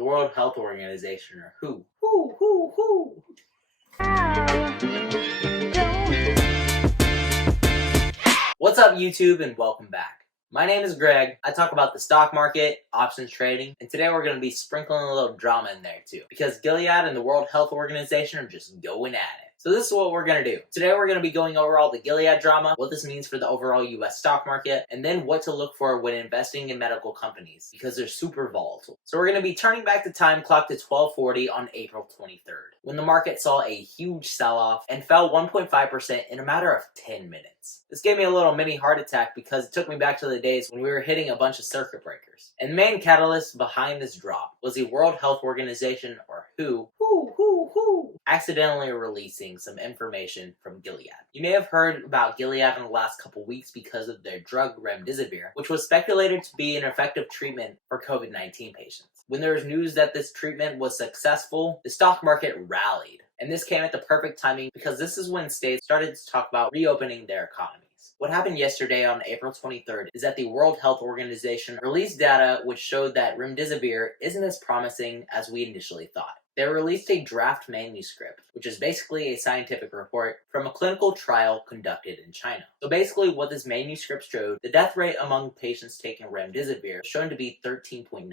the World Health Organization, or WHO. WHO. What's up, YouTube, and welcome back. My name is Greg. I talk about the stock market, options trading, and today we're going to be sprinkling a little drama in there too, because Gilead and the World Health Organization are just going at it. So this is what we're going to do. Today we're going to be going over all the Gilead drama, what this means for the overall US stock market, and then what to look for when investing in medical companies, because they're super volatile. So we're going to be turning back the time clock to 12:40 on April 23rd, when the market saw a huge sell-off and fell 1.5% in a matter of 10 minutes. This gave me a little mini heart attack because it took me back to the days when we were hitting a bunch of circuit breakers. And the main catalyst behind this drop was the World Health Organization, or WHO, accidentally releasing some information from Gilead. You may have heard about Gilead in the last couple weeks because of their drug remdesivir, which was speculated to be an effective treatment for COVID-19 patients. When there was news that this treatment was successful, the stock market rallied. And this came at the perfect timing because this is when states started to talk about reopening their economies. What happened yesterday on April 23rd is that the World Health Organization released data which showed that remdesivir isn't as promising as we initially thought. They released a draft manuscript, which is basically a scientific report from a clinical trial conducted in China. So basically what this manuscript showed, the death rate among patients taking remdesivir was shown to be 13.9%,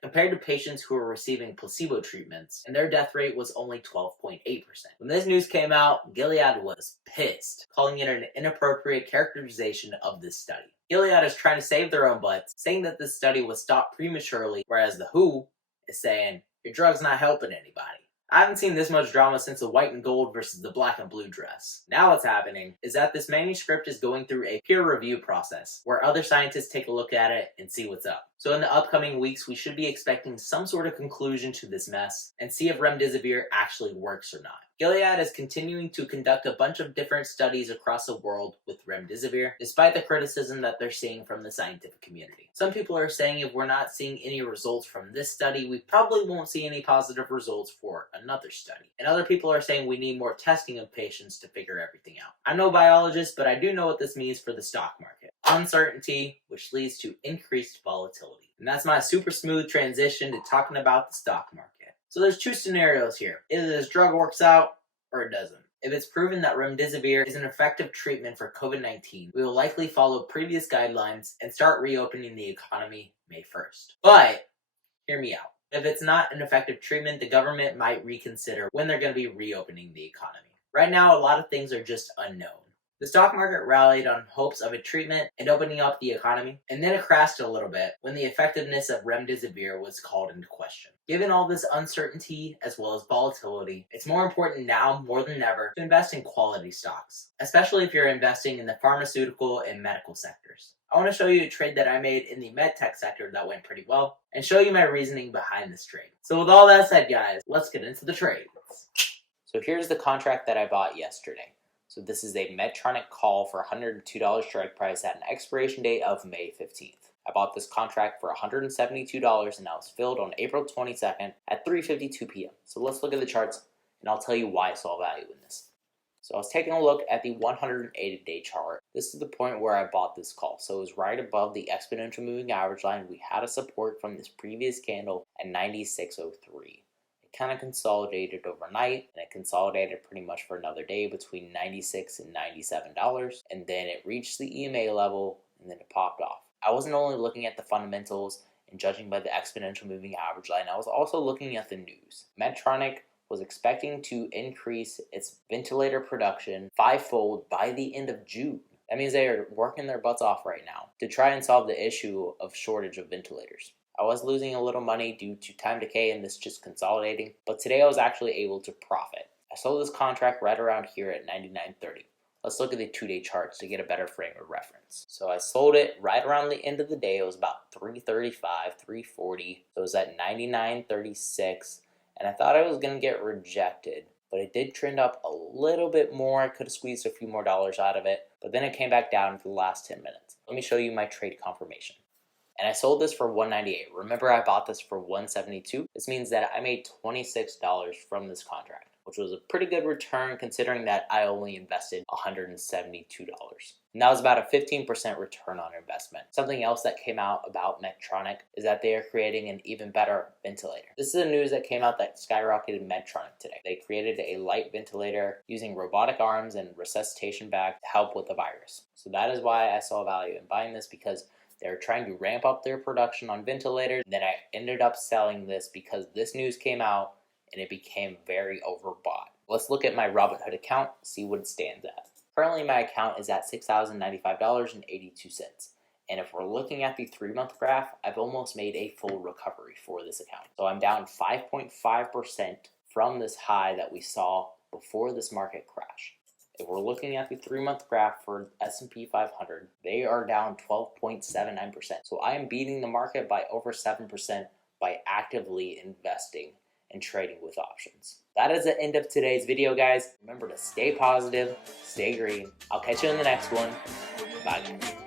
compared to patients who were receiving placebo treatments, and their death rate was only 12.8%. When this news came out, Gilead was pissed, calling it an inappropriate characterization of this study. Gilead is trying to save their own butts, saying that this study was stopped prematurely, whereas the WHO is saying, your drug's not helping anybody. I haven't seen this much drama since the white and gold versus the black and blue dress. Now what's happening is that this manuscript is going through a peer review process where other scientists take a look at it and see what's up. So in the upcoming weeks, we should be expecting some sort of conclusion to this mess and see if remdesivir actually works or not. Gilead is continuing to conduct a bunch of different studies across the world with remdesivir, despite the criticism that they're seeing from the scientific community. Some people are saying if we're not seeing any results from this study, we probably won't see any positive results for another study. And other people are saying we need more testing of patients to figure everything out. I'm no biologist, but I do know what this means for the stock market. Uncertainty, which leads to increased volatility. And that's my super smooth transition to talking about the stock market. So there's two scenarios here. Either this drug works out or it doesn't. If it's proven that remdesivir is an effective treatment for COVID-19, we will likely follow previous guidelines and start reopening the economy May 1st. But, hear me out. If it's not an effective treatment, the government might reconsider when they're going to be reopening the economy. Right now, a lot of things are just unknown. The stock market rallied on hopes of a treatment and opening up the economy, and then it crashed a little bit when the effectiveness of remdesivir was called into question. Given all this uncertainty as well as volatility, it's more important now more than ever to invest in quality stocks, especially if you're investing in the pharmaceutical and medical sectors. I want to show you a trade that I made in the medtech sector that went pretty well, and show you my reasoning behind this trade. So with all that said, guys, let's get into the trades. So here's the contract that I bought yesterday. So this is a Medtronic call for $102 strike price at an expiration date of May 15th. I bought this contract for $172 and that was filled on April 22nd at 3:52 p.m. So let's look at the charts and I'll tell you why I saw value in this. So I was taking a look at the 180-day chart. This is the point where I bought this call. So it was right above the exponential moving average line. We had a support from this previous candle at 96.03. Kind of consolidated overnight, and it consolidated pretty much for another day between $96 and $97, and then it reached the EMA level and then it popped off. I wasn't only looking at the fundamentals and judging by the exponential moving average line, I was also looking at the news. Medtronic was expecting to increase its ventilator production 5-fold by the end of June. That means they are working their butts off right now to try and solve the issue of shortage of ventilators. I was losing a little money due to time decay and this just consolidating, but today I was actually able to profit. I sold this contract right around here at $99.30. Let's look at the 2-day charts to get a better frame of reference. So I sold it right around the end of the day. It was about $335, $340. So it was at $99.36, and I thought I was going to get rejected, but it did trend up a little bit more. I could have squeezed a few more dollars out of it, but then it came back down for the last 10 minutes. Let me show you my trade confirmation. And I sold this for $198. Remember, I bought this for $172. This means that I made $26 from this contract. which was a pretty good return considering that I only invested $172. And that was about a 15% return on investment. Something else that came out about Medtronic is that they are creating an even better ventilator. This is the news that came out that skyrocketed Medtronic today. They created a light ventilator using robotic arms and resuscitation bag to help with the virus. So that is why I saw value in buying this, because they're trying to ramp up their production on ventilators. And then I ended up selling this because this news came out and it became very overbought. Let's look at my Robinhood account, see what it stands at. Currently my account is at $6,095.82. And if we're looking at the 3-month graph, I've almost made a full recovery for this account. So I'm down 5.5% from this high that we saw before this market crash. If we're looking at the 3-month graph for S&P 500, they are down 12.79%. So I am beating the market by over 7% by actively investing and trading with options. That is the end of today's video, guys. Remember to stay positive, stay green. I'll catch you in the next one. Bye, guys.